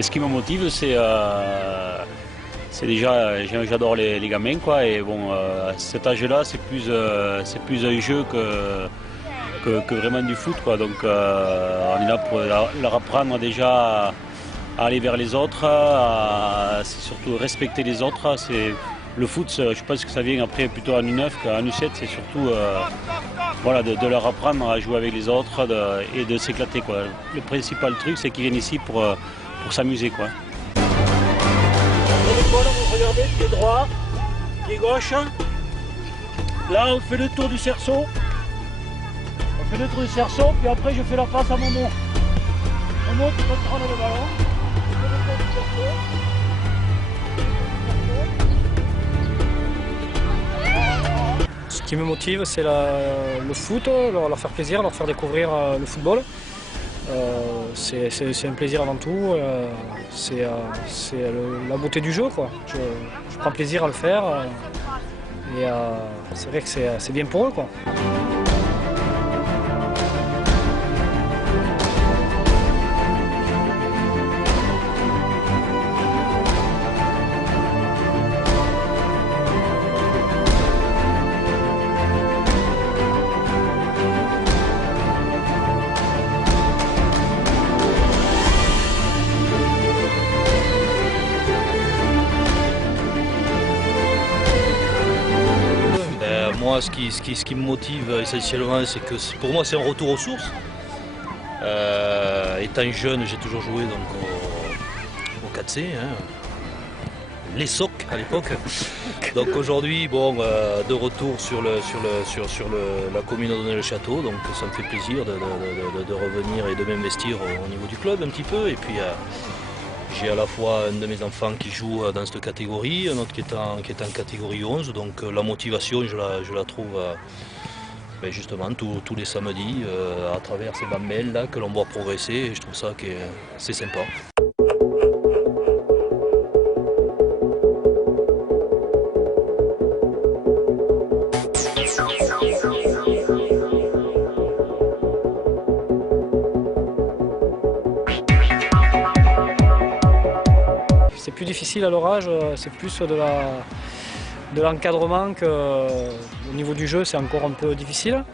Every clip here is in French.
Ce qui me motive, c'est déjà, j'adore les gamins, quoi. Et bon, à cet âge-là, c'est plus un jeu que vraiment du foot, quoi. Donc, on est là pour leur apprendre déjà à aller vers les autres, c'est surtout respecter les autres. Le foot, je pense que ça vient après plutôt en U9 qu'en U7, c'est surtout voilà, de leur apprendre à jouer avec les autres et de s'éclater, quoi. Le principal truc, c'est qu'ils viennent ici pour s'amuser, quoi. Regardez, pied droit, pied gauche. Là, on fait le tour du cerceau. On fait le tour du cerceau, puis après, je fais la passe à Momo. Momo, tu peux prendre le ballon. Ce qui me motive, c'est le foot, leur faire plaisir, leur faire découvrir le football. C'est un plaisir avant tout, c'est la beauté du jeu, quoi. Je prends plaisir à le faire et c'est vrai que c'est bien pour eux, quoi. Moi, ce qui me motive essentiellement, c'est que pour moi, c'est un retour aux sources. Étant jeune, j'ai toujours joué donc, au 4C, hein, les SOC à l'époque. Donc aujourd'hui, bon, de retour sur la commune de Donnay-le-Château, donc ça me fait plaisir de revenir et de m'investir au niveau du club un petit peu. Et puis j'ai à la fois un de mes enfants qui joue dans cette catégorie, un autre qui est en catégorie 11, donc la motivation, je la trouve ben justement tous les samedis à travers ces bambelles là que l'on voit progresser, et je trouve ça que c'est sympa. C'est plus difficile à leur âge, c'est plus de l'encadrement qu'au niveau du jeu, c'est encore un peu difficile.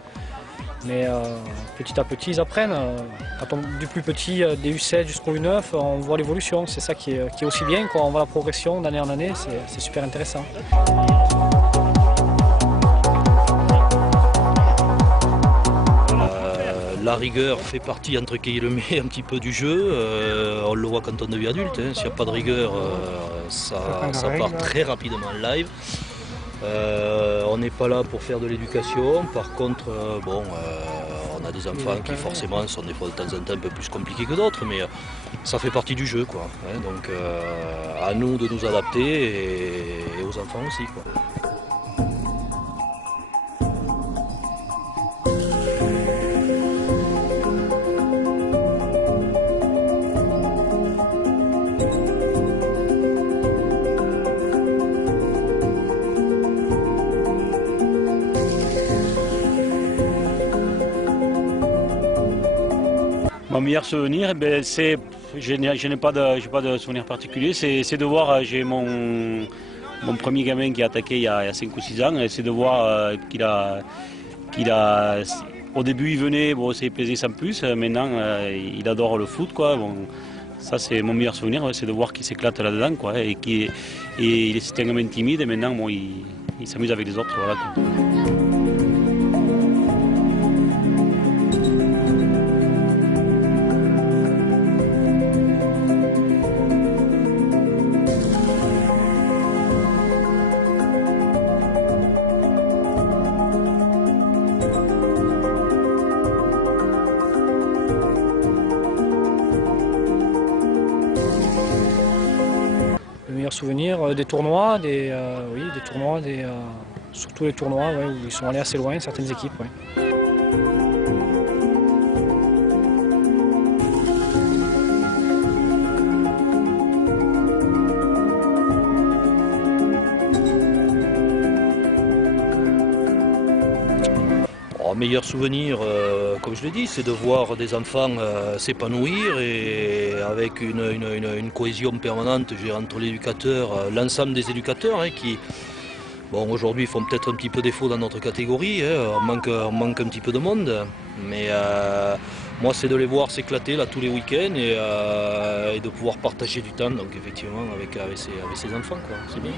Mais petit à petit, ils apprennent. Du plus petit, des U7 jusqu'au U9, on voit l'évolution. C'est ça qui est aussi bien, quoi. On voit la progression d'année en année, c'est super intéressant. La rigueur fait partie entre guillemets un petit peu du jeu. On le voit quand on devient adulte, hein. S'il n'y a pas de rigueur, ça part très rapidement en live. On n'est pas là pour faire de l'éducation. Par contre, on a des enfants qui forcément sont des fois de temps en temps un peu plus compliqués que d'autres, mais ça fait partie du jeu, quoi, hein. Donc à nous de nous adapter et aux enfants aussi, quoi. Mon meilleur souvenir, je n'ai pas de souvenir particulier, c'est de voir, j'ai mon premier gamin qui a attaqué il y a 5 ou 6 ans, et c'est de voir au début il venait, bon, ça lui plaisait sans plus, maintenant il adore le foot, quoi. Bon, ça c'est mon meilleur souvenir, c'est de voir qu'il s'éclate là-dedans, quoi, et c'était un gamin timide, et maintenant bon, il s'amuse avec les autres, voilà, quoi. Souvenir des tournois, surtout les tournois, ouais, où ils sont allés assez loin, certaines équipes. Ouais. meilleurs souvenirs, comme je l'ai dit, c'est de voir des enfants s'épanouir et avec une cohésion permanente entre l'éducateur, l'ensemble des éducateurs qui, bon, aujourd'hui font peut-être un petit peu défaut dans notre catégorie, on manque un petit peu de monde, mais moi c'est de les voir s'éclater là tous les week-ends et de pouvoir partager du temps donc effectivement avec ces enfants, quoi, c'est bien.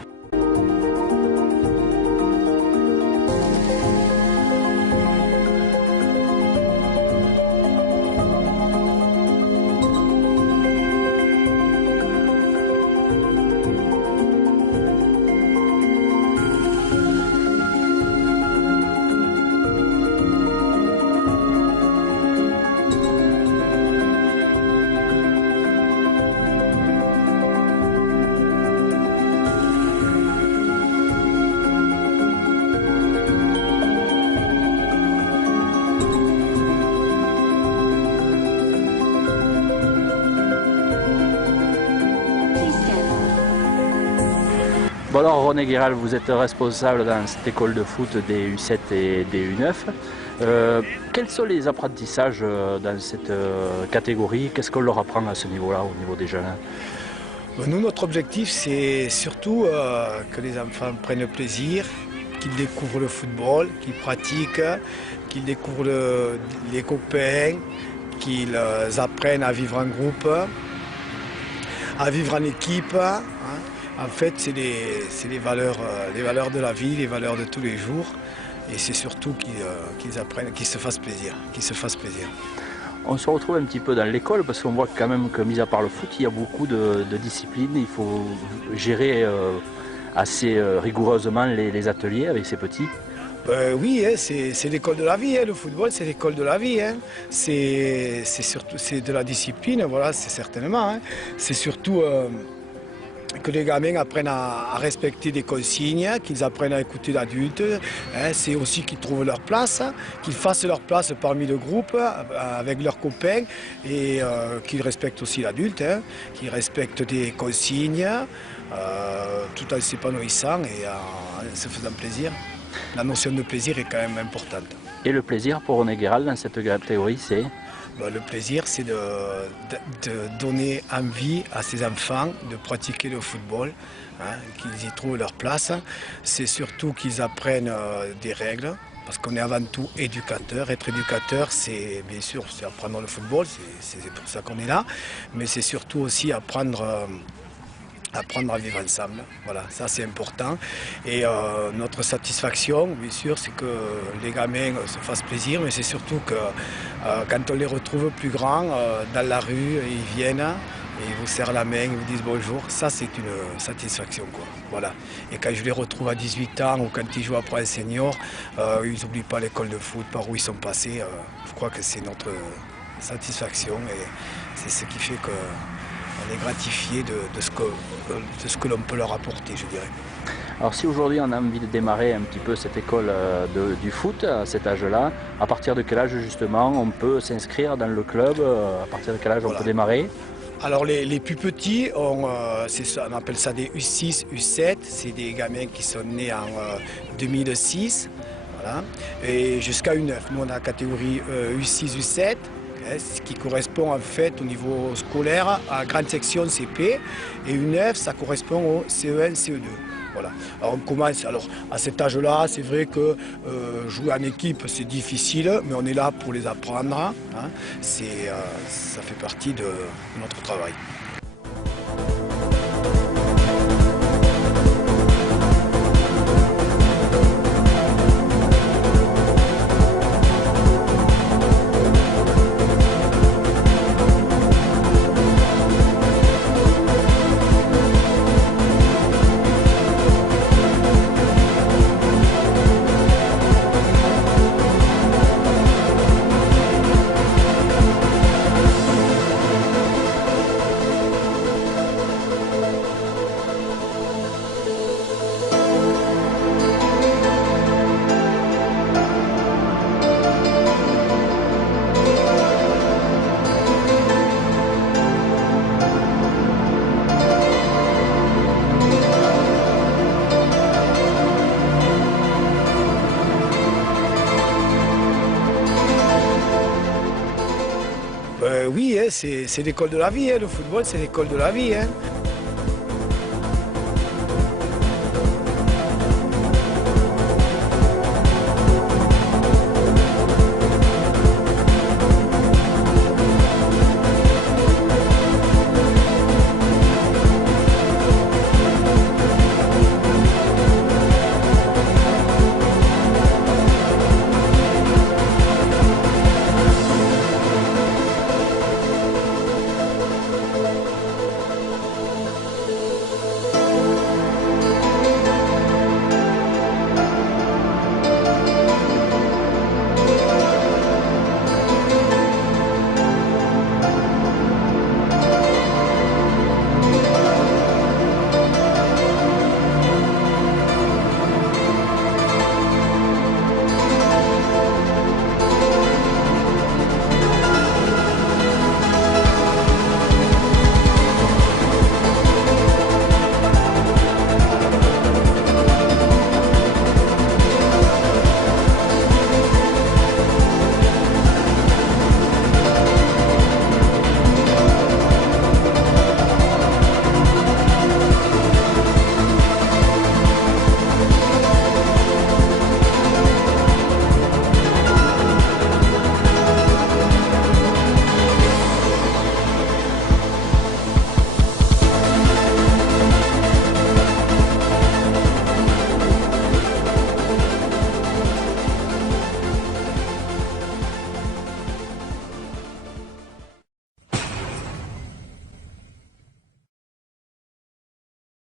Bon alors René Guéral, vous êtes responsable dans cette école de foot des U7 et des U9. Quels sont les apprentissages dans cette catégorie? Qu'est-ce qu'on leur apprend à ce niveau-là, au niveau des jeunes? Nous, notre objectif, c'est surtout que les enfants prennent plaisir, qu'ils découvrent le football, qu'ils pratiquent, qu'ils découvrent les copains, qu'ils apprennent à vivre en groupe, à vivre en équipe. En fait, c'est les valeurs de la vie, les valeurs de tous les jours. Et c'est surtout qu'ils apprennent, qu'ils se fassent plaisir, On se retrouve un petit peu dans l'école parce qu'on voit quand même que, mis à part le foot, il y a beaucoup de disciplines. Il faut gérer assez rigoureusement les ateliers avec ces petits. Oui, c'est l'école de la vie, le football c'est l'école de la vie. C'est de la discipline, voilà, c'est certainement. C'est surtout que les gamins apprennent à respecter des consignes, qu'ils apprennent à écouter l'adulte. C'est aussi qu'ils trouvent leur place, qu'ils fassent leur place parmi le groupe avec leurs copains et qu'ils respectent aussi l'adulte, qu'ils respectent des consignes tout en s'épanouissant et en se faisant plaisir. La notion de plaisir est quand même importante. Et le plaisir pour René Guéral dans cette catégorie, c'est? Le plaisir, c'est de donner envie à ces enfants de pratiquer le football, qu'ils y trouvent leur place. C'est surtout qu'ils apprennent des règles, parce qu'on est avant tout éducateur. Être éducateur, c'est bien sûr c'est apprendre le football, c'est pour ça qu'on est là, mais c'est surtout aussi apprendre à vivre ensemble. Voilà, ça c'est important. Et notre satisfaction, bien sûr, c'est que les gamins se fassent plaisir, mais c'est surtout que quand on les retrouve plus grands dans la rue, ils viennent et ils vous serrent la main, ils vous disent bonjour. Ça c'est une satisfaction, quoi. Voilà. Et quand je les retrouve à 18 ans ou quand ils jouent après un senior, ils n'oublient pas l'école de foot, par où ils sont passés. Je crois que c'est notre satisfaction et c'est ce qui fait que on est gratifié de ce que l'on peut leur apporter, je dirais. Alors si aujourd'hui on a envie de démarrer un petit peu cette école du foot à cet âge-là, à partir de quel âge justement on peut s'inscrire dans le club? À partir de quel âge on peut démarrer? Alors les plus petits, on appelle ça des U6, U7, c'est des gamins qui sont nés en 2006, voilà, et jusqu'à U9. Nous on a la catégorie U6, U7. Ce qui correspond en fait au niveau scolaire à la grande section CP et U9 ça correspond au CE1, CE2. Voilà. Alors on commence, à cet âge-là, c'est vrai que jouer en équipe c'est difficile, mais on est là pour les apprendre. Ça fait partie de notre travail. c'est l'école de la vie, hein. Le football, c'est l'école de la vie. Hein.